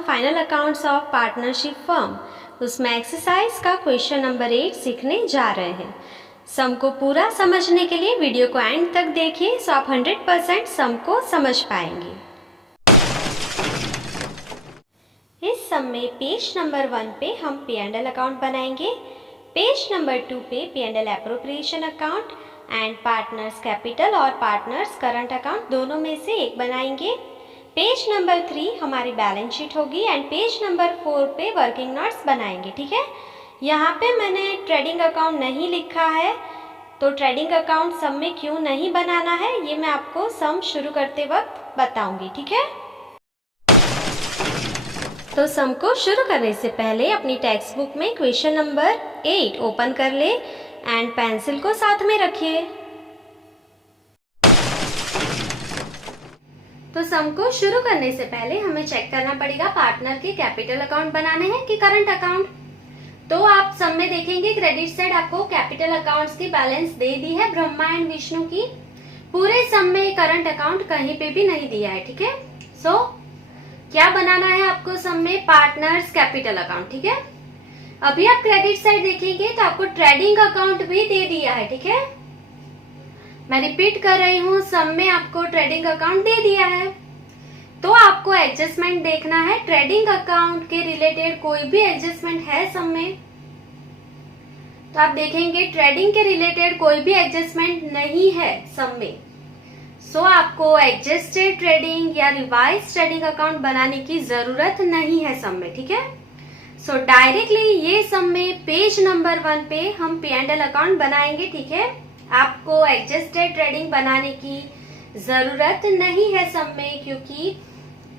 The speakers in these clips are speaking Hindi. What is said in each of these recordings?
हम final accounts of partnership firm उसमें एक्सरसाइज का क्वेश्चन नंबर 8 सीखने जा रहे हैं। सम को पूरा समझने के लिए वीडियो को एंड तक देखिए, सो आप 100% सम को समझ पाएंगे। इस सम में पेज नंबर 1 पे हम P&L अकाउंट बनाएंगे, पेज नंबर 2 पे P&L appropriation account and partners capital और पार्टनर्स करंट अकाउंट दोनों में से एक बनाएंगे। पेज नंबर 3 हमारी बैलेंस शीट होगी एंड पेज नंबर 4 पे वर्किंग नोट्स बनाएंगे। ठीक है, यहाँ पे मैंने ट्रेडिंग अकाउंट नहीं लिखा है, तो ट्रेडिंग अकाउंट सम में क्यों नहीं बनाना है ये मैं आपको सम शुरू करते वक्त बताऊंगी। ठीक है, तो सम को शुरू करने से पहले अपनी टेक्स्ट बुक में क्वेश्चन नंबर 8 ओपन कर ले एंड पेंसिल को साथ में रखिए। तो सम को शुरू करने से पहले हमें चेक करना पड़ेगा पार्टनर के कैपिटल अकाउंट बनाने हैं कि करंट अकाउंट। तो आप सम में देखेंगे क्रेडिट साइड आपको कैपिटल अकाउंट्स की बैलेंस दे दी है ब्रह्मा एंड विष्णु की। पूरे सम में करंट अकाउंट कहीं पे भी नहीं दिया है। ठीक है, सो क्या बनाना है आपको सम में? Partners capital account. ठीक है, अभी आप क्रेडिट साइड देखेंगे तो आपको ट्रेडिंग अकाउंट भी दे दिया है। ठीक है, मैं रिपीट कर रही हूँ, सम में आपको ट्रेडिंग अकाउंट दे दिया है, तो आपको एडजस्टमेंट देखना है। ट्रेडिंग अकाउंट के रिलेटेड कोई भी एडजस्टमेंट है सम में? तो आप देखेंगे ट्रेडिंग के रिलेटेड कोई भी एडजस्टमेंट नहीं है सम में। सो आपको एडजस्टेड ट्रेडिंग या रिवाइज ट्रेडिंग अकाउंट बनाने की जरूरत नहीं है सम में। ठीक है, सो डायरेक्टली ये सम में पेज नंबर 1 पे हम P&L अकाउंट बनाएंगे। ठीक है, आपको एडजस्टेड ट्रेडिंग बनाने की जरूरत नहीं है सम में, क्योंकि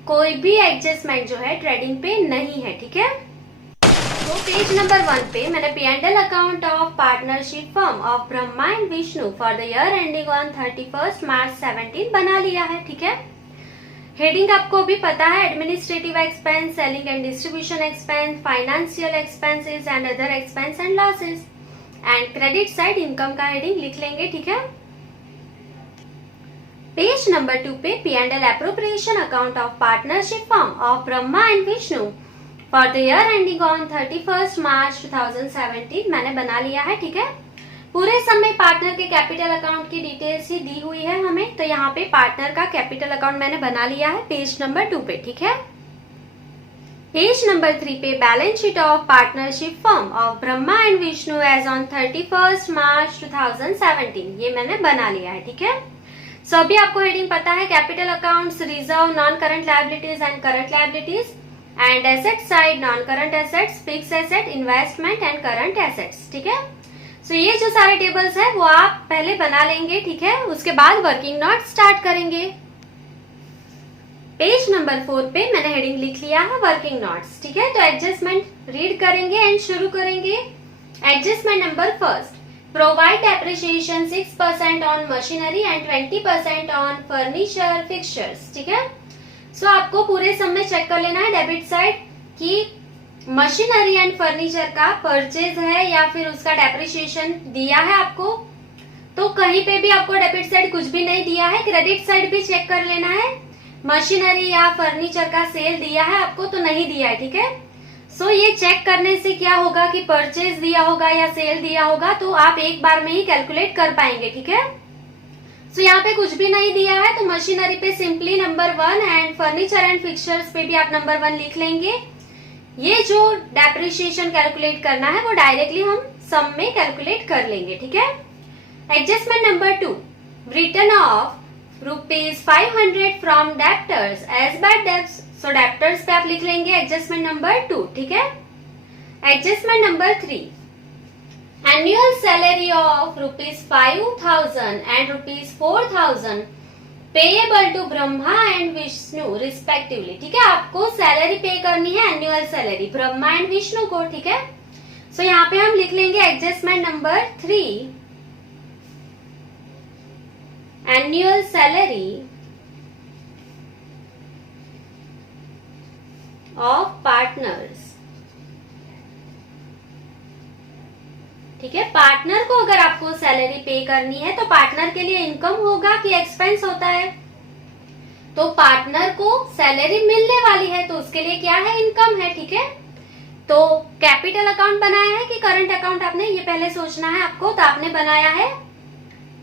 कोई भी एडजस्टमेंट जो है ट्रेडिंग पे नहीं है। ठीक है, तो पेज नंबर 1 पे मैंने P&L account of partnership firm of Brahma and Vishnu for the year ending on 31 मार्च 17 बना लिया है। ठीक है, हेडिंग आपको भी पता है, administrative expense, selling and distribution expense, financial expenses and other expense and losses and credit side income का हेडिंग लिख लेंगे। ठीक है, पेज नंबर 2 पे P&L appropriation account of partnership firm of Brahma and Vishnu for the year ending on 31 March 2017 मैंने बना लिया है। ठीक है, पूरे सम में पार्टनर के कैपिटल अकाउंट की डिटेल्स ही दी हुई है हमें, तो यहाँ पे पार्टनर का कैपिटल अकाउंट मैंने बना लिया है पेज नंबर 2 पे। ठीक है, पेज नंबर 3 पे balance sheet of partnership firm of Brahma and Vishnu as on 31 March 2017 ये मैंने बना लिया है। ठीक है, सो अभी आपको हेडिंग पता है, capital accounts, reserve, non current liabilities and current liabilities and asset side, non current assets, fix asset, investment and current assets. ठीक है, सो ये जो सारे टेबल्स है वो आप पहले बना लेंगे। ठीक है, उसके बाद वर्किंग नोट स्टार्ट करेंगे। पेज नंबर 4 पे मैंने हेडिंग लिख लिया है वर्किंग नोट्स। ठीक है, तो एडजस्टमेंट रीड करेंगे एंड शुरू करेंगे। Adjustment number first, provide depreciation 6% on machinery and 20% on furniture fixtures. ठीक है, सो आपको पूरे सम में चेक कर लेना है डेबिट साइड कि मशीनरी एंड फर्नीचर का परचेज है या फिर उसका डेप्रिसिएशन दिया है आपको। तो कहीं पे भी आपको डेबिट साइड कुछ भी नहीं दिया है, क्रेडिट साइड भी चेक कर लेना है, मशीनरी या फर्नीचर का सेल दिया है आपको तो नहीं दिया है। ठीक है, सो ये चेक करने से क्या होगा कि परचेज दिया होगा या सेल दिया होगा, तो आप एक बार में ही कैलकुलेट कर पाएंगे। ठीक है, सो यहाँ पे कुछ भी नहीं दिया है तो मशीनरी पे simply number 1 and furniture and fixtures पे भी आप नंबर 1 लिख लेंगे। ये जो डेप्रिसिएशन कैलकुलेट करना है वो डायरेक्टली हम सम में कैलकुलेट कर लेंगे। ठीक है, adjustment number 2, return of ₹500 from debtors as bad debts. So debtors पे आप लिख लेंगे एडजस्टमेंट नंबर 2। ठीक है, adjustment number 3, annual salary of ₹5,000 and ₹4,000 payable to Brahma and Vishnu respectively. ठीक है, आपको सैलरी पे करनी है, annual salary Brahma and Vishnu को। ठीक है, सो यहाँ पे हम लिख लेंगे adjustment number 3, annual salary of partners. ठीक है, पार्टनर को अगर आपको सैलरी पे करनी है तो पार्टनर के लिए इनकम होगा कि एक्सपेंस होता है? तो पार्टनर को सैलरी मिलने वाली है तो उसके लिए क्या है, इनकम है, ठीक है। तो कैपिटल अकाउंट बनाया है कि करंट अकाउंट, आपने ये पहले सोचना है आपको। तो आपने बनाया है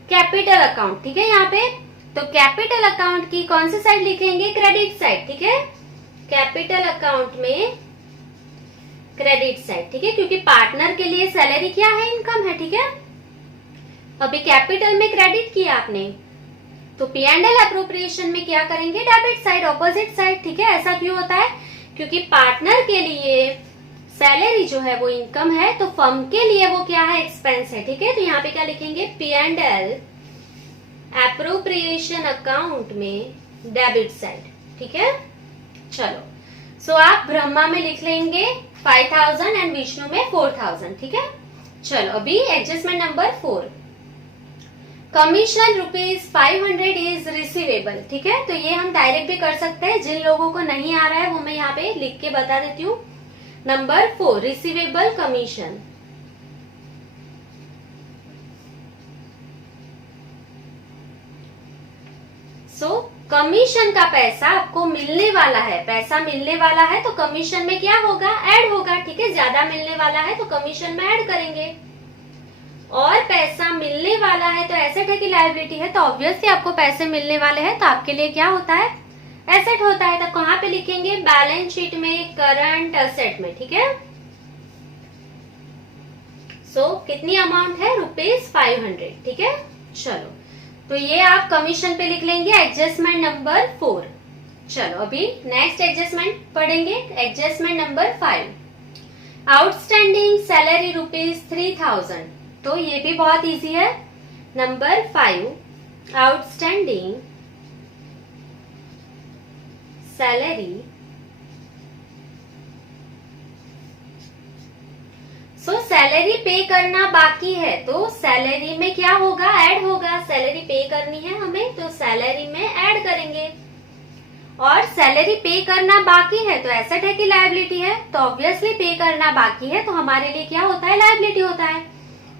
कैपिटल अकाउंट, ठीक है। यहाँ पे तो कैपिटल अकाउंट की कौन सी साइड लिखेंगे, क्रेडिट साइड, ठीक है। कैपिटल अकाउंट में क्रेडिट साइड, ठीक है, क्योंकि पार्टनर के लिए सैलरी क्या है, इनकम है, ठीक है। अभी कैपिटल में क्रेडिट किया आपने, तो पी एंड एल अप्रोप्रिएशन में क्या करेंगे, डेबिट साइड, ऑपोजिट साइड, ठीक है। ऐसा क्यों होता है, क्योंकि पार्टनर के लिए सैलरी जो है वो इनकम है, तो फर्म के लिए वो क्या है, एक्सपेंस है, ठीक है। तो यहाँ पे क्या लिखेंगे, P and L appropriation account में डेबिट साइड, ठीक है। चलो, सो आप ब्रह्मा में लिख लेंगे 5000 एंड विष्णु में 4000, ठीक है। चलो, अभी adjustment number 4, commission ₹500 is receivable, ठीक है। तो ये हम डायरेक्ट भी कर सकते हैं, जिन लोगों को नहीं आ रहा है वो मैं यहाँ पे लिख के बता देती हूँ। Number 4, receivable commission. सो कमीशन का पैसा आपको मिलने वाला है, पैसा मिलने वाला है तो कमीशन में क्या होगा, ऐड होगा, ठीक है। ज्यादा मिलने वाला है तो कमीशन में ऐड करेंगे। और पैसा मिलने वाला है तो एसेट है कि लायबिलिटी है, तो ऑब्वियसली आपको पैसे मिलने वाले हैं तो आपके लिए क्या होता है, एसेट होता है। तो कहां पे लिखेंगे, बैलेंस शीट में, करंट एसेट में, ठीक है। सो कितनी अमाउंट है, ₹500, ठीक है। चलो, तो ये आप कमीशन पे लिख लेंगे, एडजस्टमेंट नंबर 4। चलो, अभी नेक्स्ट एडजस्टमेंट पढ़ेंगे, एडजस्टमेंट नंबर 5, आउटस्टैंडिंग सैलरी ₹3000। तो ये भी बहुत इजी है। नंबर 5, आउटस्टैंडिंग सैलरी, सो सैलरी पे करना बाकी है तो सैलरी में क्या होगा, ऐड होगा। सैलरी पे करनी है हमें तो सैलरी में ऐड करेंगे। और सैलरी पे करना बाकी है तो एसेट है कि लायबिलिटी है, तो ऑब्वियसली पे करना बाकी है तो हमारे लिए क्या होता है, लायबिलिटी होता है।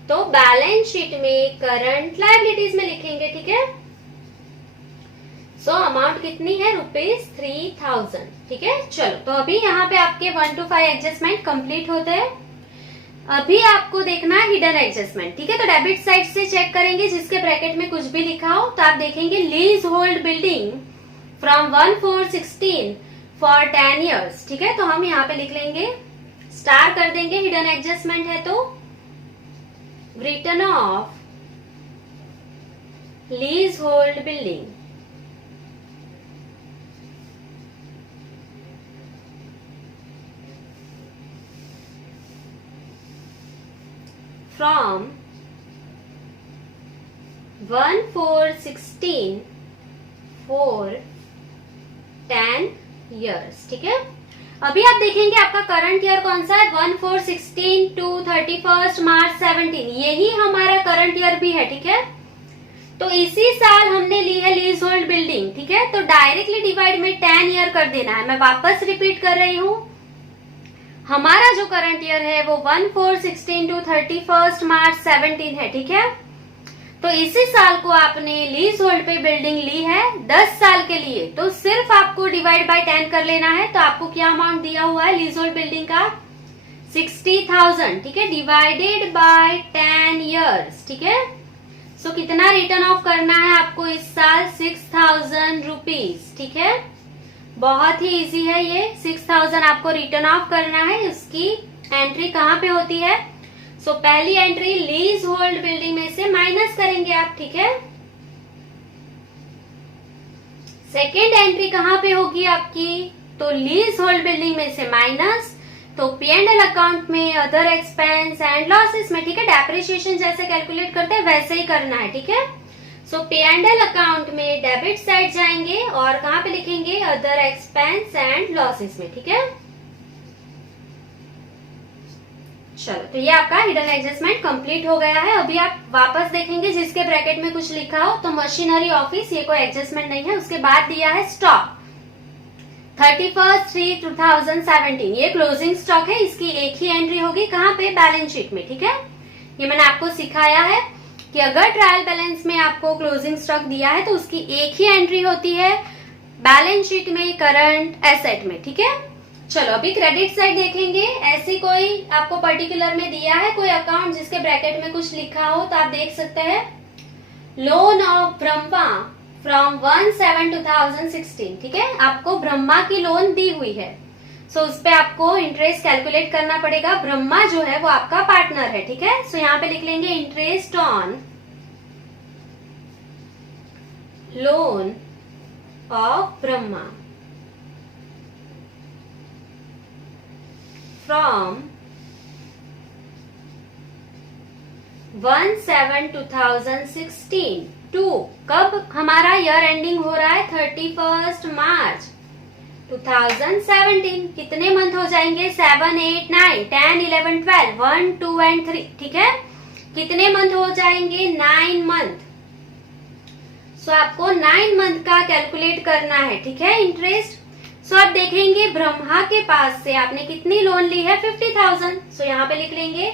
तो बैलेंस शीट में करंट लायबिलिटीज में लिखेंगे, ठीक है। सो अमाउंट कितनी है, ₹3000, ठीक है। चलो, तो अभी यहाँ पे आपके 1 to 5 एडजस्टमेंट कंप्लीट होते हैं। अभी आपको देखना है हिडन एडजस्टमेंट, ठीक है। तो डेबिट साइड से चेक करेंगे, जिसके ब्रैकेट में कुछ भी लिखा हो तो आप देखेंगे lease hold building from 1416 for 10 years, ठीक है। तो हम यहाँ पे लिख लेंगे, स्टार कर देंगे, हिडन एडजस्टमेंट है तो return of leasehold building from 1416 for 10 years, ठीक है। अभी आप देखेंगे आपका करंट ईयर कौन सा है, 1416 to 31 मार्च 17, यही हमारा करंट ईयर भी है, ठीक है। तो इसी साल हमने ली है लीज होल्ड बिल्डिंग, ठीक है। तो डायरेक्टली डिवाइड में 10 ईयर कर देना है। मैं वापस रिपीट कर रही हूँ, हमारा जो करंट ईयर है वो 1416 to 31 मार्च 17 है, ठीक है। तो इसी साल को आपने लीज होल्ड पे बिल्डिंग ली है 10 साल के लिए, तो सिर्फ आपको डिवाइड बाय 10 कर लेना है। तो आपको क्या अमाउंट दिया हुआ है लीज होल्ड बिल्डिंग का, 60,000, ठीक है, डिवाइडेड बाय 10 years, ठीक है। सो कितना रिटर्न ऑफ करना है आपको इस साल, 6,000 रुपीज, ठीक है। बहुत ही इजी है ये, 6,000 आपको रिटर्न ऑफ करना है। उसकी एंट्री कहाँ पे होती है, सो पहली एंट्री लीज होल्ड बिल्डिंग में से माइनस करेंगे आप, ठीक है। सेकेंड एंट्री कहाँ पे होगी आपकी, तो लीज होल्ड बिल्डिंग में से माइनस, तो P&L अकाउंट में अदर एक्सपेंस एंड लॉसेस में, ठीक है। डेप्रिसिएशन जैसे कैलकुलेट करते हैं वैसे ही करना है, ठीक है। सो P&L अकाउंट में डेबिट साइड जाएंगे और कहाँ पे लिखेंगे, अदर एक्सपेंस एंड लॉसेस में, ठीक है। चलो, तो ये आपका हिडन एडजस्टमेंट कंप्लीट हो गया है। अभी आप वापस देखेंगे जिसके ब्रैकेट में कुछ लिखा हो, तो मशीनरी ऑफिस, ये कोई एडजस्टमेंट नहीं है। उसके बाद दिया है स्टॉक 31/3/2017, ये क्लोजिंग स्टॉक है, इसकी एक ही एंट्री होगी कहाँ पे, बैलेंस शीट में, ठीक है। ये मैंने आपको सिखाया है कि अगर ट्रायल बैलेंस में आपको क्लोजिंग स्टॉक दिया है तो उसकी एक ही एंट्री होती है बैलेंस शीट में, करंट एसेट में, ठीक है। चलो अभी क्रेडिट साइड देखेंगे। ऐसी कोई आपको पर्टिकुलर में दिया है कोई अकाउंट जिसके ब्रैकेट में कुछ लिखा हो तो आप देख सकते हैं लोन ऑफ ब्रह्मा फ्रॉम 1/7/2016, ठीक है। आपको ब्रह्मा की लोन दी हुई है, सो उस पे आपको इंटरेस्ट कैलकुलेट करना पड़ेगा। ब्रह्मा जो है वो आपका पार्टनर है, ठीक है। सो यहाँ पे लिख लेंगे interest on loan of Brahma from 1/7/2016 to, कब हमारा ईयर एंडिंग हो रहा है 31 मार्च 2017। कितने मंथ हो जाएंगे 7, 8, 9, 10, 11, 12, 1, 2 एंड 3, ठीक है। कितने मंथ हो जाएंगे 9 मंथ। सो आपको 9 मंथ का कैलकुलेट करना है, ठीक है, इंटरेस्ट। सो आप देखेंगे ब्रह्मा के पास से आपने कितनी लोन ली है 50,000। सो यहाँ पे लिख लेंगे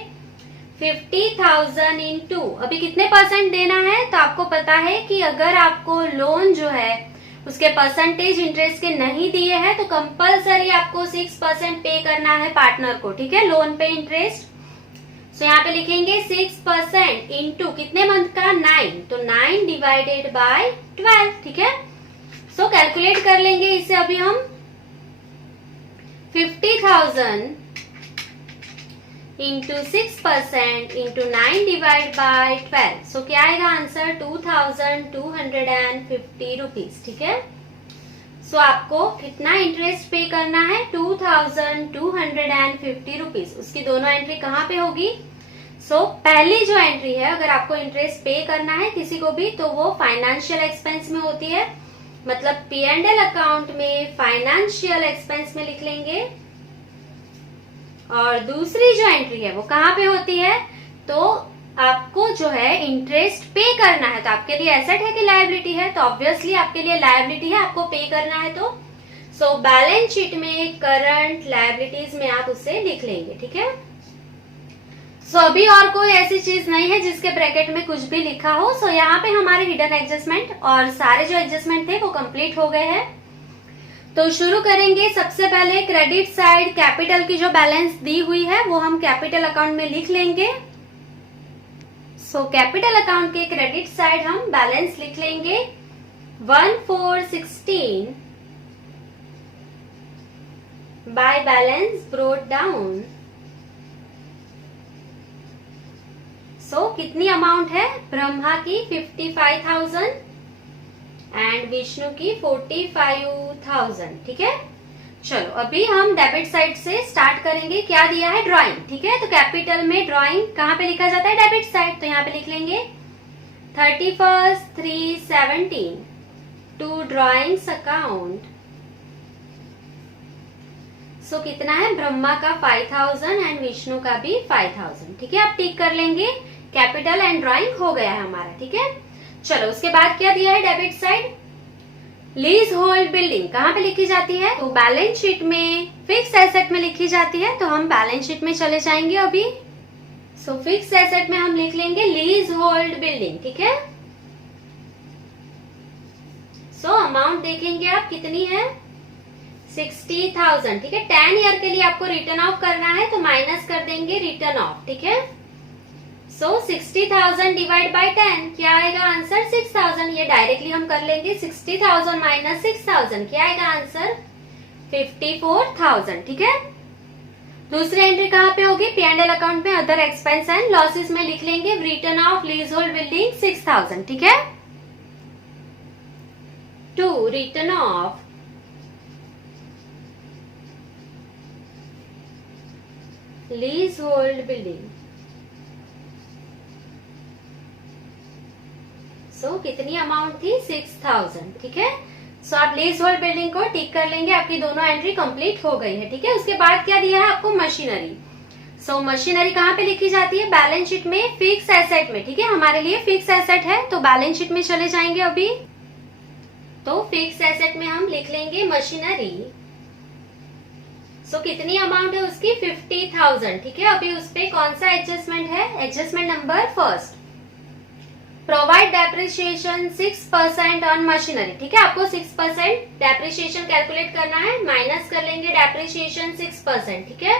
50,000 इंटू अभी कितने परसेंट देना है। तो आपको पता है कि अगर आपको लोन जो है उसके परसेंटेज इंटरेस्ट के नहीं दिए हैं तो कंपलसरी आपको 6% पे करना है पार्टनर को, ठीक है, लोन पे इंटरेस्ट। सो यहाँ पे लिखेंगे 6% इंटू कितने मंथ का 9, तो 9 डिवाइडेड बाय 12, ठीक है। सो कैलकुलेट कर लेंगे इसे अभी हम 50,000 इंटू 6% इंटू 9 डिवाइड बाय 12। सो क्या आएगा आंसर 2,250 रुपीज, ठीक है। सो आपको कितना इंटरेस्ट पे करना है 2,250 रुपीज। उसकी दोनों एंट्री कहाँ पे होगी। सो पहली जो एंट्री है अगर आपको इंटरेस्ट पे करना है किसी को भी तो वो फाइनेंशियल एक्सपेंस में होती है, मतलब P&L अकाउंट में फाइनेंशियल एक्सपेंस में लिख लेंगे। और दूसरी जो एंट्री है वो कहाँ पे होती है, तो आपको जो है इंटरेस्ट पे करना है। तो आपके लिए एसेट है कि लायबिलिटी है, तो ऑब्वियसली आपके लिए लायबिलिटी है, आपको पे करना है। तो सो बैलेंस शीट में करंट लायबिलिटीज में आप उसे लिख लेंगे, ठीक है। सो अभी और कोई ऐसी चीज नहीं है जिसके ब्रैकेट में कुछ भी लिखा हो। सो यहाँ पे हमारे हिडन एडजस्टमेंट और सारे जो एडजस्टमेंट थे वो कंप्लीट हो गए हैं। तो शुरू करेंगे। सबसे पहले क्रेडिट साइड कैपिटल की जो बैलेंस दी हुई है वो हम कैपिटल अकाउंट में लिख लेंगे। सो कैपिटल अकाउंट के क्रेडिट साइड हम बैलेंस लिख लेंगे 1,416 बाय बैलेंस ब्रोट डाउन। सो कितनी अमाउंट है ब्रह्मा की 55,000 एंड विष्णु की 45,000, ठीक है। चलो अभी हम डेबिट साइड से स्टार्ट करेंगे। क्या दिया है ड्राइंग, ठीक है। तो कैपिटल में ड्राइंग कहाँ पे लिखा जाता है डेबिट साइड, तो यहाँ पे लिख लेंगे 31/3/17 टू ड्राइंग्स अकाउंट। सो कितना है ब्रह्मा का 5,000 एंड विष्णु का भी 5,000, ठीक है। आप टिक कर लेंगे, कैपिटल एंड ड्राइंग हो गया है हमारा, ठीक है। चलो उसके बाद क्या दिया है debit side, lease hold building कहाँ पे लिखी जाती है, तो बैलेंस शीट में फिक्स एसेट में लिखी जाती है। तो हम बैलेंस शीट में चले जाएंगे अभी। सो फिक्स एसेट में हम लिख लेंगे लीज होल्ड बिल्डिंग, ठीक है। सो अमाउंट देखेंगे आप कितनी है 60,000, ठीक है। 10 ईयर के लिए आपको रिटर्न ऑफ करना है तो माइनस कर देंगे रिटर्न ऑफ, ठीक है। सो 60,000 डिवाइड बाय 10 क्या आएगा आंसर 6,000। ये डायरेक्टली हम कर लेंगे 60,000 माइनस 6,000 क्या आएगा आंसर 54,000, ठीक है। दूसरी एंट्री कहाँ पे होगी P&L अकाउंट में अदर एक्सपेंस एंड लॉसेस में लिख लेंगे return of leasehold building 6,000, ठीक है। To return of leasehold building. So कितनी अमाउंट थी 6,000, ठीक है। सो आप लीज होल्ड बिल्डिंग को टिक कर लेंगे, आपकी दोनों एंट्री कंप्लीट हो गई है, ठीक है। उसके बाद क्या दिया है आपको मशीनरी। सो मशीनरी कहाँ पे लिखी जाती है बैलेंस शीट में फिक्स एसेट में, ठीक है। हमारे लिए फिक्स एसेट है तो बैलेंस शीट में चले जाएंगे अभी। तो फिक्स एसेट में हम लिख लेंगे मशीनरी। सो कितनी अमाउंट है उसकी 50,000, ठीक है। अभी उस पे कौन सा एडजस्टमेंट है, adjustment number first. Provide depreciation 6% on machinery. ठीक है, आपको 6% डेप्रिसिएशन कैलकुलेट करना है, माइनस कर लेंगे डेप्रिसिएशन 6%। ठीक है,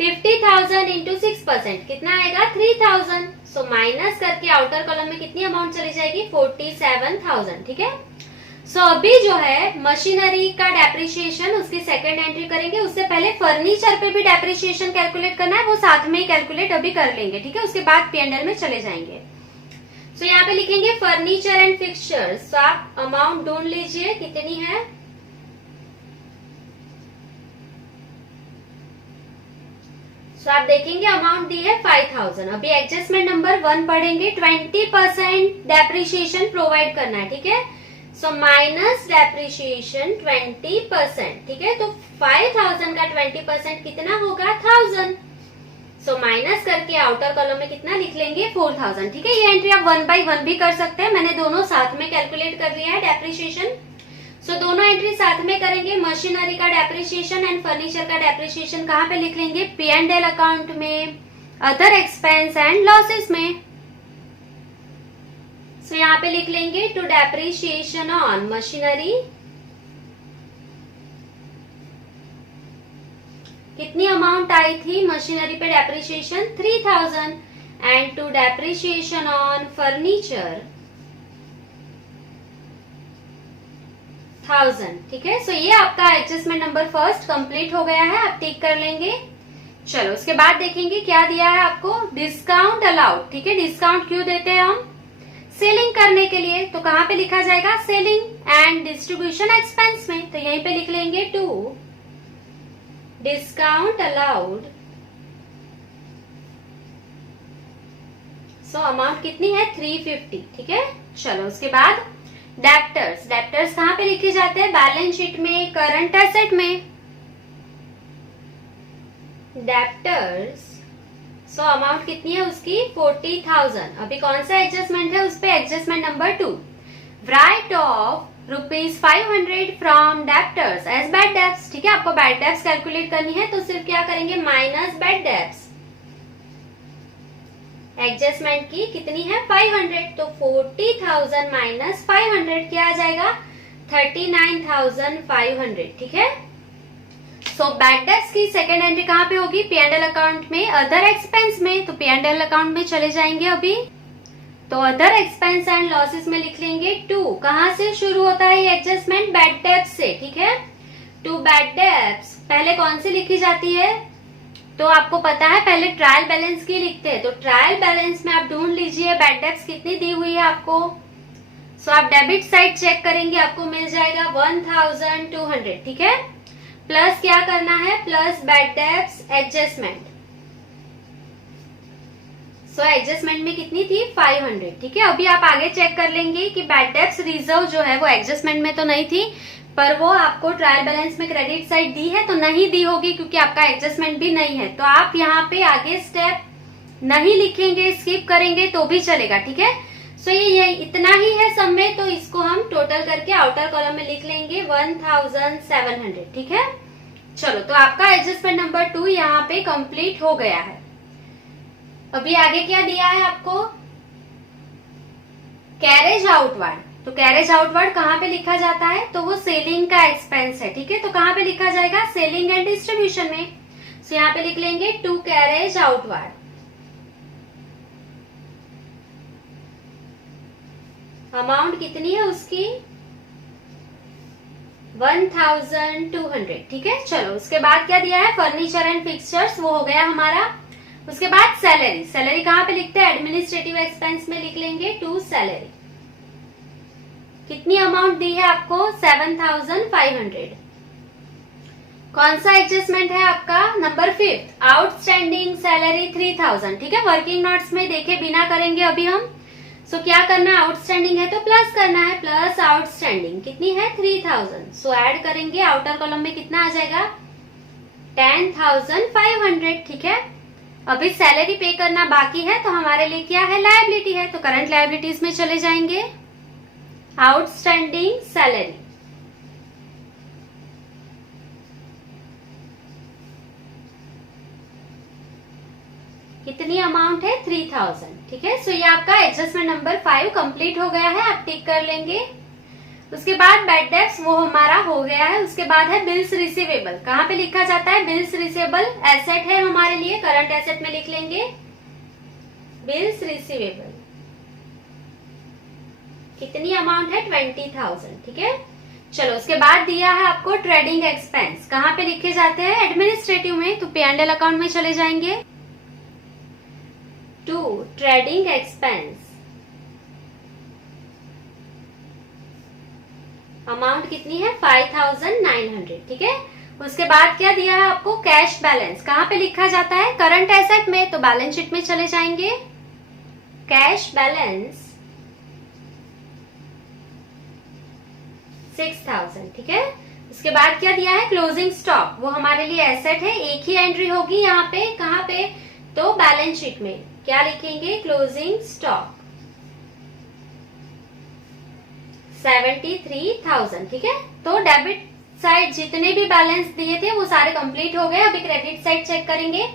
50,000 इंटू 6% कितना आएगा 3,000। सो माइनस करके आउटर कॉलम में कितनी अमाउंट चली जाएगी 47,000। ठीक है, सो अभी जो है मशीनरी का डेप्रिसिएशन उसकी सेकंड एंट्री करेंगे, उससे पहले फर्नीचर पे भी डेप्रिसिएशन कैलकुलेट करना है, वो साथ में ही कैलकुलेट अभी कर लेंगे। ठीक है, उसके बाद P&L में चले जाएंगे। सो यहाँ पे लिखेंगे फर्नीचर एंड फिक्सचर्स। तो आप अमाउंट ढूंढ लीजिए कितनी है। सो आप देखेंगे अमाउंट दी है 5,000। अभी एडजस्टमेंट नंबर 1 पढ़ेंगे। 20% डेप्रिसिएशन प्रोवाइड करना है। ठीक है, सो माइनस डेप्रिसिएशन 20%। ठीक है, तो 5,000 का 20% कितना होगा 1,000। सो माइनस करके आउटर कॉलम में कितना लिख लेंगे 4,000। ठीक है, ये एंट्री आप 1 बाय 1 भी कर सकते हैं, मैंने दोनों साथ में कैलकुलेट कर लिया है डेप्रिसिएशन। सो दोनों एंट्री साथ में करेंगे। मशीनरी का डेप्रिसिएशन एंड फर्नीचर का डेप्रिसिएशन कहाँ पे लिख लेंगे P&L अकाउंट में, अदर एक्सपेंस एंड लॉसेस में। सो यहाँ पे लिख लेंगे टू डेप्रिसिएशन ऑन मशीनरी कितनी अमाउंट आई थी मशीनरी पे depreciation 3,000 and to depreciation on furniture 1,000। ठीक है, सो ये आपका एडजस्टमेंट नंबर फर्स्ट कंप्लीट हो गया है, आप टिक कर लेंगे। चलो उसके बाद देखेंगे क्या दिया है आपको, डिस्काउंट अलाउड। ठीक है, डिस्काउंट क्यों देते हैं हम, सेलिंग करने के लिए। तो कहाँ पे लिखा जाएगा सेलिंग एंड डिस्ट्रीब्यूशन एक्सपेंस में, तो यहीं पे लिख लेंगे to discount allowed. So amount कितनी है 350। ठीक है, चलो उसके बाद डेप्टर्स। डेप्टर्स कहाँ पे लिखे जाते हैं, बैलेंस शीट में, करंट एसेट में। डेप्टर्स सो अमाउंट कितनी है उसकी 40,000। अभी कौन सा एडजस्टमेंट है उस पे, adjustment number 2, write off ₹500 from debtors as bad debts. ठीक है, आपको बैड डेब्ट्स कैलकुलेट करनी है, तो सिर्फ क्या करेंगे माइनस बैड डेब्ट्स। एडजस्टमेंट की कितनी है 500, तो 40,000 माइनस 500 क्या आ जाएगा 39,500। ठीक है, सो बैड डेब्ट्स की सेकेंड एंट्री कहाँ पे होगी P&L अकाउंट में, अदर एक्सपेंस में। तो P&L अकाउंट में चले जाएंगे अभी, तो अदर एक्सपेंस एंड लॉसेस में लिख लेंगे 2। कहाँ से शुरू होता है ये एडजस्टमेंट, बैड डेब्ट्स से। ठीक है, टू बैड डेब्ट्स पहले कौन सी लिखी जाती है, तो आपको पता है पहले ट्रायल बैलेंस की लिखते हैं। तो ट्रायल बैलेंस में आप ढूंढ लीजिए बैड डेब्ट्स कितनी दी हुई है आपको। सो आप डेबिट साइड चेक करेंगे, आपको मिल जाएगा 1,200। ठीक है, प्लस क्या करना है, plus bad debts adjustment. So adjustment में कितनी थी 500। ठीक है, अभी आप आगे चेक कर लेंगे कि बैड डेब्ट्स रिजर्व जो है वो एडजस्टमेंट में तो नहीं थी, पर वो आपको ट्रायल बैलेंस में क्रेडिट साइड दी है, तो नहीं दी होगी क्योंकि आपका एडजस्टमेंट भी नहीं है। तो आप यहाँ पे आगे स्टेप नहीं लिखेंगे, स्किप करेंगे तो भी चलेगा। ठीक है, सो ये इतना ही है सब में, तो इसको हम टोटल करके आउटर कॉलम में लिख लेंगे 1,700। ठीक है, चलो तो आपका एडजस्टमेंट नंबर 2 यहाँ पे कंप्लीट हो गया है। अभी आगे क्या दिया है आपको, कैरेज आउटवर्ड। तो कैरेज आउटवर्ड कहाँ पे लिखा जाता है, तो वो सेलिंग का एक्सपेंस है। ठीक है, तो कहाँ पे लिखा जाएगा सेलिंग एंड डिस्ट्रीब्यूशन में। सो यहाँ पे लिख लेंगे टू कैरेज आउटवर्ड। अमाउंट कितनी है उसकी 1,200। ठीक है, चलो उसके बाद क्या दिया है फर्नीचर एंड फिक्सचर्स, वो हो गया हमारा। उसके बाद सैलरी। सैलरी कहाँ पे लिखते हैं, एडमिनिस्ट्रेटिव एक्सपेंस में लिख लेंगे टू सैलरी। कितनी अमाउंट दी है आपको 7,500। कौन सा एडजस्टमेंट है आपका नंबर 5, आउटस्टैंडिंग सैलरी 3,000। ठीक है, वर्किंग नोट्स में देखे बिना करेंगे अभी हम। सो क्या करना है, आउटस्टैंडिंग है तो प्लस करना है, प्लस आउटस्टैंडिंग कितनी है 3,000। सो ऐड करेंगे, आउटर कॉलम में कितना आ जाएगा 10,500। ठीक है, अभी सैलरी पे करना बाकी है, तो हमारे लिए क्या है लायबिलिटी है, तो करंट लायबिलिटीज में चले जाएंगे, आउटस्टैंडिंग सैलरी। कितनी अमाउंट है 3000, ठीक है। सो ये आपका एडजस्टमेंट नंबर 5 कंप्लीट हो गया है, आप टिक कर लेंगे। उसके बाद बैड डेब्ट्स वो हमारा हो गया है। उसके बाद है बिल्स रिसीवेबल। कहाँ पे लिखा जाता है? बिल्स रिसीवेबल एसेट है हमारे लिए, करंट एसेट में लिख लेंगे बिल्स रिसीवेबल। कितनी अमाउंट है 20,000, ठीक है। चलो उसके बाद दिया है आपको ट्रेडिंग एक्सपेंस। कहाँ पे लिखे जाते हैं? एडमिनिस्ट्रेटिव में, तो P&L अकाउंट में चले जाएंगे। टू ट्रेडिंग एक्सपेंस अमाउंट कितनी है 5,900, ठीक है। उसके बाद क्या दिया है आपको? Cash balance. कहाँ पे लिखा जाता है? करंट एसेट में, तो बैलेंस शीट में चले जाएंगे। कैश बैलेंस 6,000, ठीक है। उसके बाद क्या दिया है? क्लोजिंग स्टॉक, वो हमारे लिए एसेट है, एक ही एंट्री होगी यहाँ पे। कहाँ पे? तो बैलेंस शीट में क्या लिखेंगे? क्लोजिंग स्टॉक 73,000, ठीक है। तो डेबिट साइड जितने भी बैलेंस दिए थे वो सारे कंप्लीट हो गए। अभी क्रेडिट साइड चेक करेंगे।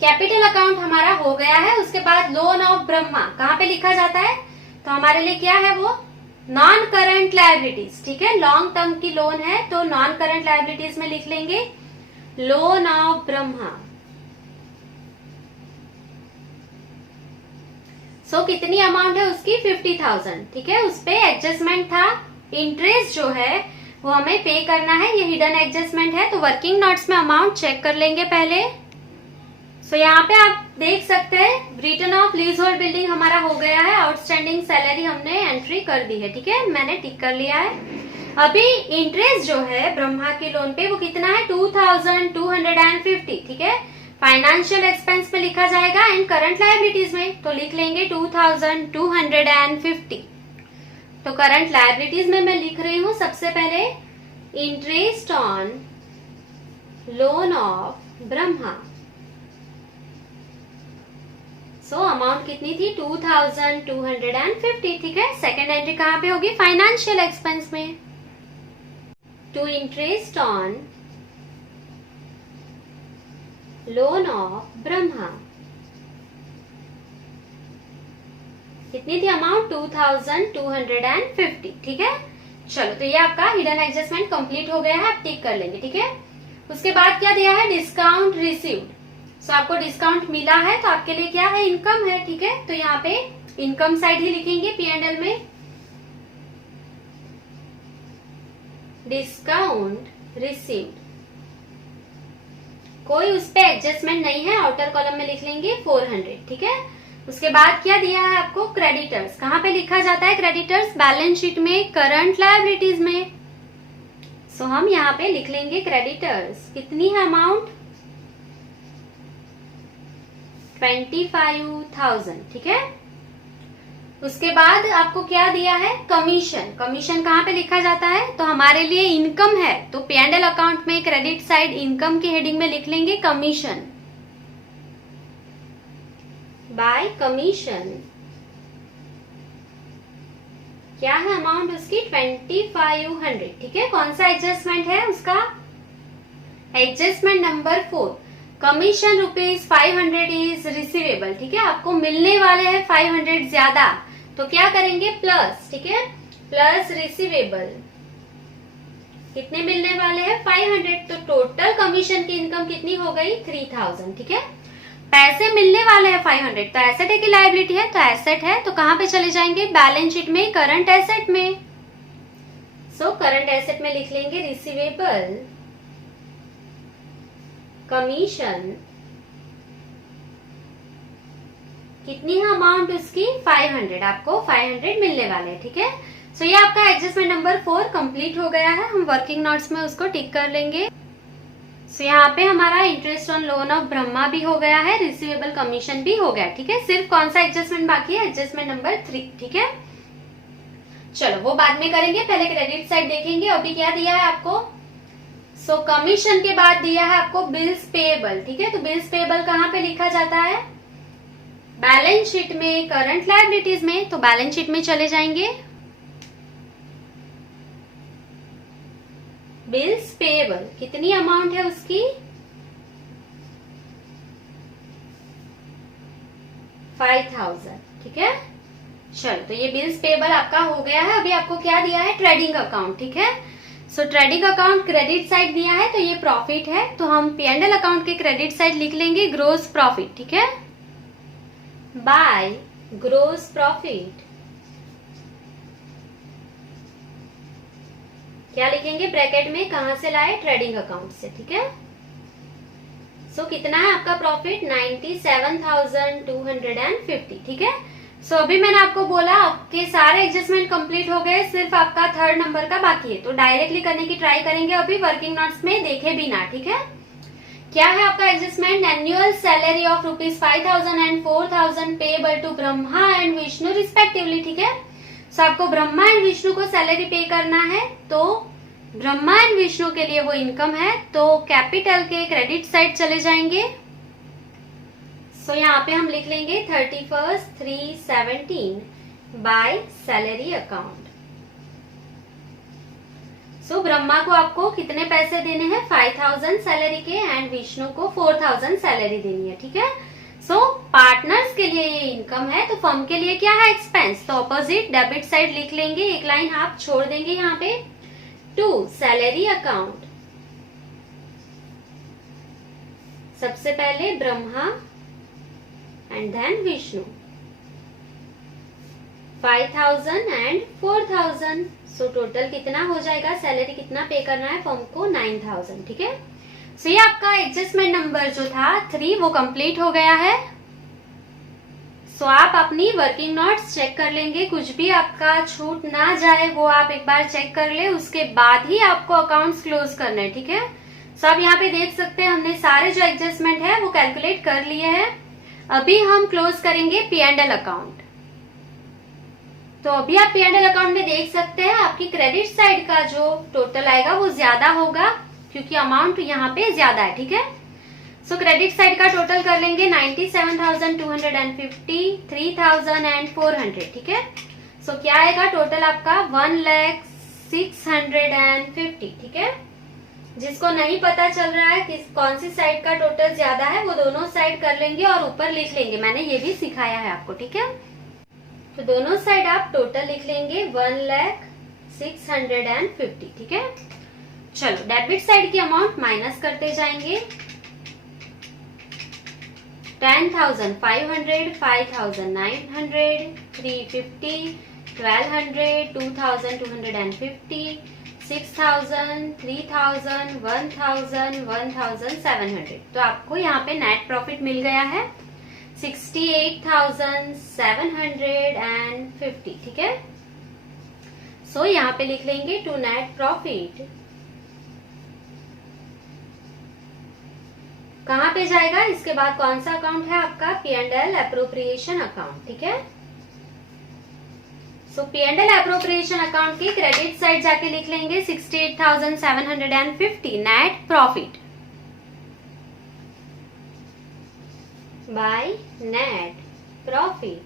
कैपिटल अकाउंट हमारा हो गया है। उसके बाद लोन ऑफ ब्रह्मा कहाँ पे लिखा जाता है? तो हमारे लिए क्या है वो? नॉन करंट लायबिलिटीज, ठीक है। लॉन्ग टर्म की लोन है तो नॉन करंट लायबिलिटीज में लिख लेंगे लोन ऑफ ब्रह्मा। सो कितनी अमाउंट है उसकी? 50,000, ठीक है। उस पे एडजस्टमेंट था। इंटरेस्ट जो है वो हमें पे करना है, ये हिडन एडजस्टमेंट है। तो वर्किंग नोट्स में अमाउंट चेक कर लेंगे पहले। सो यहाँ पे आप देख सकते हैं return of leasehold building हमारा हो गया है। आउटस्टैंडिंग सैलरी हमने एंट्री कर दी है, ठीक है, मैंने टिक कर लिया है। अभी इंटरेस्ट जो है ब्रह्मा के लोन पे वो कितना है? 2,250, ठीक है। फाइनेंशियल एक्सपेंस में लिखा जाएगा एंड करंट लायबिलिटीज में, तो लिख लेंगे 2,250। तो करंट लायबिलिटीज में मैं लिख रही हूं सबसे पहले interest on loan of Brahma. So amount कितनी थी? 2,250, ठीक है। सेकेंड एंट्री कहाँ पे होगी? फाइनेंशियल एक्सपेंस में। To interest on loan of Brahma कितनी थी अमाउंट? 2,250, ठीक है। चलो तो ये आपका हिडन एडजस्टमेंट कंप्लीट हो गया है, आप टिक कर लेंगे, ठीक है। उसके बाद क्या दिया है? Discount received. सो आपको डिस्काउंट मिला है तो आपके लिए क्या है? इनकम है, ठीक है। तो यहाँ पे इनकम साइड ही लिखेंगे P&L में डिस्काउंट रिसीव्ड। कोई उस पे एडजस्टमेंट नहीं है, आउटर कॉलम में लिख लेंगे 400, ठीक है। उसके बाद क्या दिया है आपको? क्रेडिटर्स। कहाँ पे लिखा जाता है क्रेडिटर्स? बैलेंस शीट में, करंट लायबिलिटीज में। सो हम यहाँ पे लिख लेंगे क्रेडिटर्स। कितनी है अमाउंट? 25,000, ठीक है। उसके बाद आपको क्या दिया है? कमीशन। कमीशन कहाँ पे लिखा जाता है? तो हमारे लिए इनकम है, तो P&L अकाउंट में क्रेडिट साइड इनकम की हेडिंग में लिख लेंगे कमीशन। बाय कमीशन क्या है अमाउंट उसकी? 2500, ठीक है। कौन सा एडजस्टमेंट है उसका? Adjustment number 4। Commission ₹500 is receivable, ठीक है। आपको मिलने वाले हैं 500 ज्यादा, तो क्या करेंगे? प्लस, ठीक है, प्लस रिसीवेबल। कितने मिलने वाले हैं? 500। तो टोटल कमीशन की इनकम कितनी हो गई? 3,000, ठीक है। पैसे मिलने वाले हैं 500, तो एसेट है कि लायबिलिटी है? तो एसेट है, तो कहां पे चले जाएंगे? बैलेंस शीट में, करंट एसेट में। सो करंट एसेट में लिख लेंगे रिसीवेबल कमीशन। कितनी है अमाउंट उसकी? 500। आपको 500 मिलने वाले हैं, ठीक है। सो ये आपका एडजस्टमेंट नंबर 4 कंप्लीट हो गया है। हम वर्किंग नोट्स में उसको टिक कर लेंगे। सो यहाँ पे हमारा interest on loan of Brahma भी हो गया है, रिसीवेबल कमीशन भी हो गया, ठीक है। सिर्फ कौन सा एडजस्टमेंट बाकी है? एडजस्टमेंट नंबर 3, ठीक है। चलो वो बाद में करेंगे, पहले क्रेडिट साइड देखेंगे। अभी क्या दिया है आपको? सो कमीशन के बाद दिया है आपको बिल्स पेएबल, ठीक है। तो बिल्स पेएबल कहाँ पे लिखा जाता है? बैलेंस शीट में, करंट लायबिलिटीज में। तो बैलेंस शीट में चले जाएंगे। बिल्स पेएबल कितनी अमाउंट है उसकी? 5000, ठीक है। चलो, तो ये बिल्स पेबल आपका हो गया है। अभी आपको क्या दिया है, ट्रेडिंग अकाउंट, ठीक है। सो ट्रेडिंग अकाउंट क्रेडिट साइड दिया है, तो ये प्रॉफिट है, तो हम P&L अकाउंट के क्रेडिट साइड लिख लेंगे ग्रोस प्रॉफिट, ठीक है। बाय ग्रोस प्रॉफिट क्या लिखेंगे ब्रैकेट में, कहां से लाए, ट्रेडिंग अकाउंट से, ठीक है। सो कितना है आपका प्रॉफिट, 97,250, ठीक है। सो अभी मैंने आपको बोला आपके सारे एडजस्टमेंट कंप्लीट हो गए, सिर्फ आपका थर्ड नंबर का बाकी है, तो डायरेक्टली करने की ट्राई करेंगे अभी, वर्किंग नोट्स में देखे भी ना, ठीक है। क्या है आपका adjustment, annual salary of ₹5,000 and 4,000 payable to Brahma and Vishnu respectively, ठीक है। सो आपको ब्रह्मा एंड विष्णु को सैलरी पे करना है, तो ब्रह्मा एंड विष्णु के लिए वो इनकम है, तो कैपिटल के क्रेडिट साइड चले जाएंगे। सो यहाँ पे हम लिख लेंगे 31,317 बाय सैलरी अकाउंट। सो ब्रह्मा को आपको कितने पैसे देने हैं, 5,000 सैलरी के, एंड विष्णु को 4,000 सैलरी देनी है, ठीक है। सो पार्टनर्स के लिए ये इनकम है, तो फर्म के लिए क्या है, एक्सपेंस, तो ऑपोजिट डेबिट साइड लिख लेंगे, एक लाइन आप छोड़ देंगे यहाँ पे, टू सैलरी अकाउंट। सबसे पहले Brahma and then Vishnu, 5,000 and 4,000, so total कितना हो जाएगा, सैलरी कितना पे करना है फर्म को, 9,000, ठीक है। सो ये आपका एडजस्टमेंट नंबर जो था 3 वो कंप्लीट हो गया है। सो आप अपनी वर्किंग नोट्स चेक कर लेंगे, कुछ भी आपका छूट ना जाए वो आप एक बार चेक कर ले, उसके बाद ही आपको अकाउंट्स क्लोज करना है, ठीक है। सो आप यहाँ पे देख सकते हैं हमने सारे जो एडजस्टमेंट है वो कैलकुलेट कर लिए हैं। अभी हम क्लोज करेंगे P&L अकाउंट। तो अभी आप P&L अकाउंट में देख सकते हैं आपकी क्रेडिट साइड का जो टोटल आएगा वो ज्यादा होगा, क्योंकि अमाउंट यहाँ पे ज्यादा है, ठीक है। सो क्रेडिट साइड का टोटल कर लेंगे 97,250, 3,000 एंड 400, ठीक है। सो क्या आएगा टोटल आपका, 1,0650, ठीक है। जिसको नहीं पता चल रहा है कि कौन सी साइड का टोटल ज्यादा है, वो दोनों साइड कर लेंगे और ऊपर लिख लेंगे, मैंने ये भी सिखाया है आपको, ठीक है। तो दोनों साइड आप टोटल लिख लेंगे 1,0650, ठीक है। चलो डेबिट साइड की अमाउंट माइनस करते जाएंगे, 10,500, 5,900, 350, 1,200, 2,250, 6,000, 3,000, 1,000, 1,700। तो आपको यहाँ पे नेट प्रॉफिट मिल गया है 68,750, ठीक है। सो यहाँ पे लिख लेंगे टू नेट प्रॉफिट, कहाँ पे जाएगा, इसके बाद कौन सा अकाउंट है आपका, P&L एप्रोप्रिएशन अकाउंट, ठीक है। सो P&L एप्रोप्रिएशन अकाउंट की क्रेडिट साइड जाके लिख लेंगे 68,750 net profit by net profit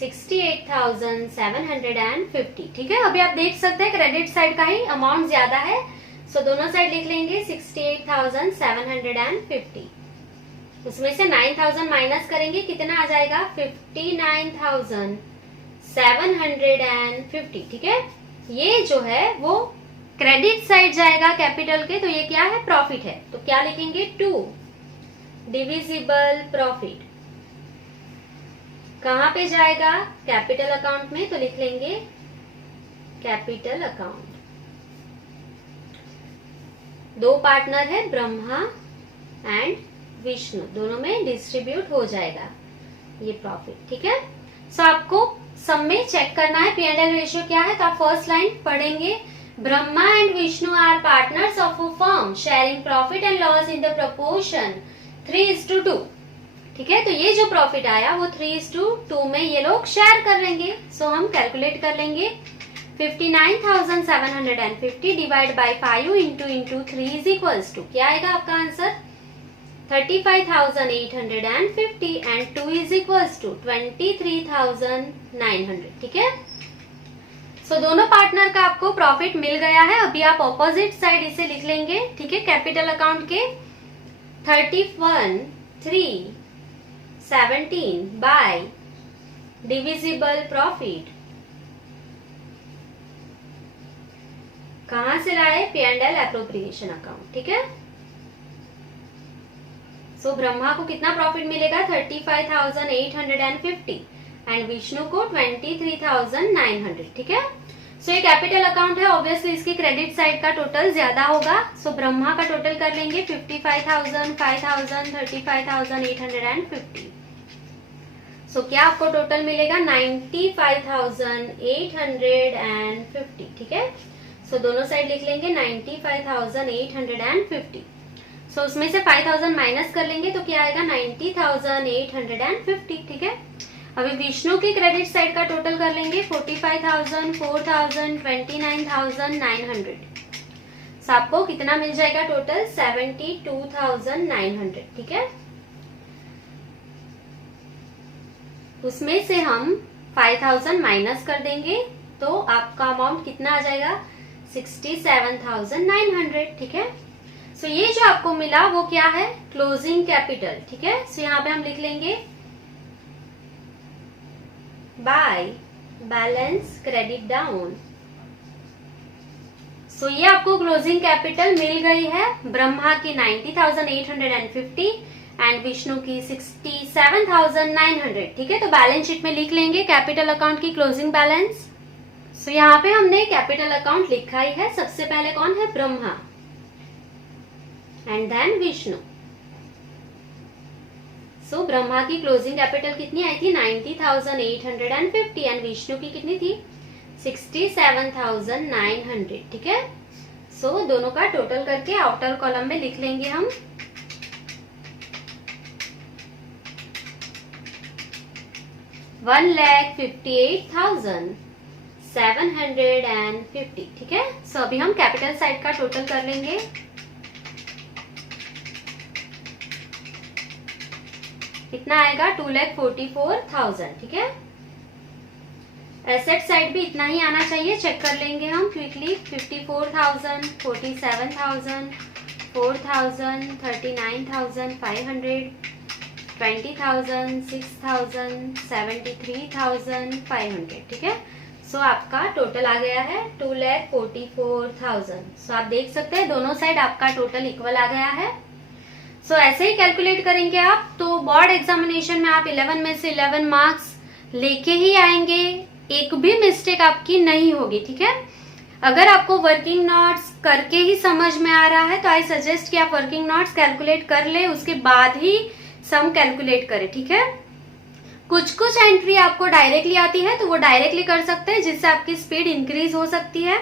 68,750, ठीक है। अभी आप देख सकते हैं क्रेडिट साइड का ही अमाउंट ज्यादा है, सो दोनों साइड लिख लेंगे 68,750। उसमें से 9,000 माइनस करेंगे, कितना आ जाएगा, 59,750, ठीक है। ये जो है वो क्रेडिट साइड जाएगा कैपिटल के, तो ये क्या है, प्रॉफिट है, तो क्या लिखेंगे, 2 डिविजिबल प्रॉफिट, कहां पे जाएगा, कैपिटल अकाउंट में, तो लिख लेंगे कैपिटल अकाउंट। दो पार्टनर है ब्रह्मा एंड विष्णु, दोनों में डिस्ट्रीब्यूट हो जाएगा ये प्रॉफिट, ठीक है। सो आपको सब में चेक करना है P&L रेशियो क्या है, तो आप फर्स्ट लाइन पढ़ेंगे, Brahma and Vishnu are partners of a firm sharing profit and loss in the proportion 3:2, ठीक है। तो ये जो प्रॉफिट आया वो 3:2 में ये लोग शेयर कर लेंगे। सो हम कैलकुलेट कर लेंगे, 59,750 divide by 5 into 3 is equals to, क्या आएगा आपका answer, 35,850 and 2 is equals to 23,900, ठीक है। सो दोनों पार्टनर का आपको प्रॉफिट मिल गया है। अभी आप ऑपोजिट साइड इसे लिख लेंगे, ठीक है, कैपिटल अकाउंट के 31,3 17 बाय डिविजिबल प्रॉफिट कहां से लाए? P&L एप्रोप्रिएशन अकाउंट, ठीक है। सो ब्रह्मा को कितना प्रॉफिट मिलेगा? 35,850 एंड विष्णु को 23,900, ठीक है। सो ये कैपिटल अकाउंट है, ऑब्वियसली इसकी क्रेडिट साइड का टोटल ज्यादा होगा। सो ब्रह्मा का टोटल कर लेंगे 55,000, 5,000, 35,850। सो क्या आपको टोटल मिलेगा? 95,850, ठीक है। सो दोनों साइड लिख लेंगे 95,850। सो उसमें से 5,000 माइनस कर लेंगे तो क्या आएगा? 90,850, ठीक है। अभी विष्णु की क्रेडिट साइड का टोटल कर लेंगे 45,000, 4,000, 29,900। सो आपको कितना मिल जाएगा टोटल? 72,900, ठीक है। उसमें से हम 5,000 माइनस कर देंगे तो आपका अमाउंट कितना आ जाएगा? 67,900, ठीक है। सो ये जो आपको मिला वो क्या है? क्लोजिंग कैपिटल, ठीक है। सो यहाँ पे हम लिख लेंगे बाय बैलेंस क्रेडिट डाउन। सो ये आपको क्लोजिंग कैपिटल मिल गई है। ब्रह्मा की 90,850 एंड विष्णु की 67,900, ठीक है। तो बैलेंस शीट में लिख लेंगे कैपिटल अकाउंट की क्लोजिंग बैलेंस। सो यहाँ पे हमने कैपिटल अकाउंट लिखा ही है। सबसे पहले कौन है? Brahma and then Vishnu. So Brahma की क्लोजिंग कैपिटल कितनी आई थी? 90,850 एंड विष्णु की कितनी थी? 67,900, ठीक है। सो दोनों का टोटल करके आउटर कॉलम में लिख लेंगे हम 1,58,750, ठीक है। सो अभी हम कैपिटल साइड का टोटल कर लेंगे। कितना आएगा? 2,44,000, ठीक है। एसेट साइड भी इतना ही आना चाहिए, चेक कर लेंगे हम क्विकली। 54,000, 47,000, 4,000, 39,500, 20,000, 6,000, 73,500, ठीक है। सो आपका टोटल आ गया है 2,44,000। सो आप देख सकते हैं दोनों साइड आपका टोटल इक्वल आ गया है। सो ऐसे ही कैलकुलेट करेंगे आप तो बोर्ड एग्जामिनेशन में आप 11 में से 11 मार्क्स लेके ही आएंगे, एक भी मिस्टेक आपकी नहीं होगी, ठीक है। अगर आपको वर्किंग नोट्स करके ही समझ में आ रहा है तो आई सजेस्ट कि आप वर्किंग नोट्स कैलकुलेट कर ले, उसके बाद ही सम कैलकुलेट करें, ठीक है। कुछ कुछ एंट्री आपको डायरेक्टली आती है तो वो डायरेक्टली कर सकते हैं, जिससे आपकी स्पीड इंक्रीज हो सकती है।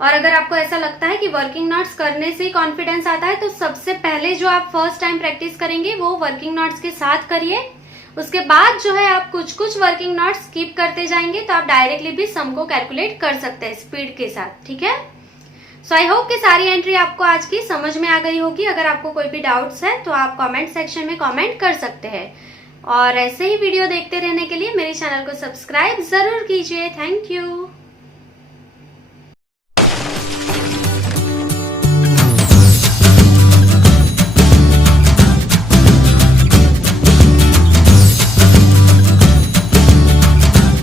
और अगर आपको ऐसा लगता है कि वर्किंग नोट्स करने से ही कॉन्फिडेंस आता है तो सबसे पहले जो आप फर्स्ट टाइम प्रैक्टिस करेंगे वो वर्किंग नोट्स के साथ करिए। उसके बाद जो है आप कुछ कुछ वर्किंग नोट्स स्किप करते जाएंगे तो आप डायरेक्टली भी सम को कैलकुलेट कर सकते हैं स्पीड के साथ, ठीक है। सो आई होप कि सारी एंट्री आपको आज की समझ में आ गई होगी। अगर आपको कोई भी डाउट्स है तो आप कमेंट सेक्शन में कमेंट कर सकते हैं और ऐसे ही वीडियो देखते रहने के लिए मेरे चैनल को सब्सक्राइब जरूर कीजिए। Thank you.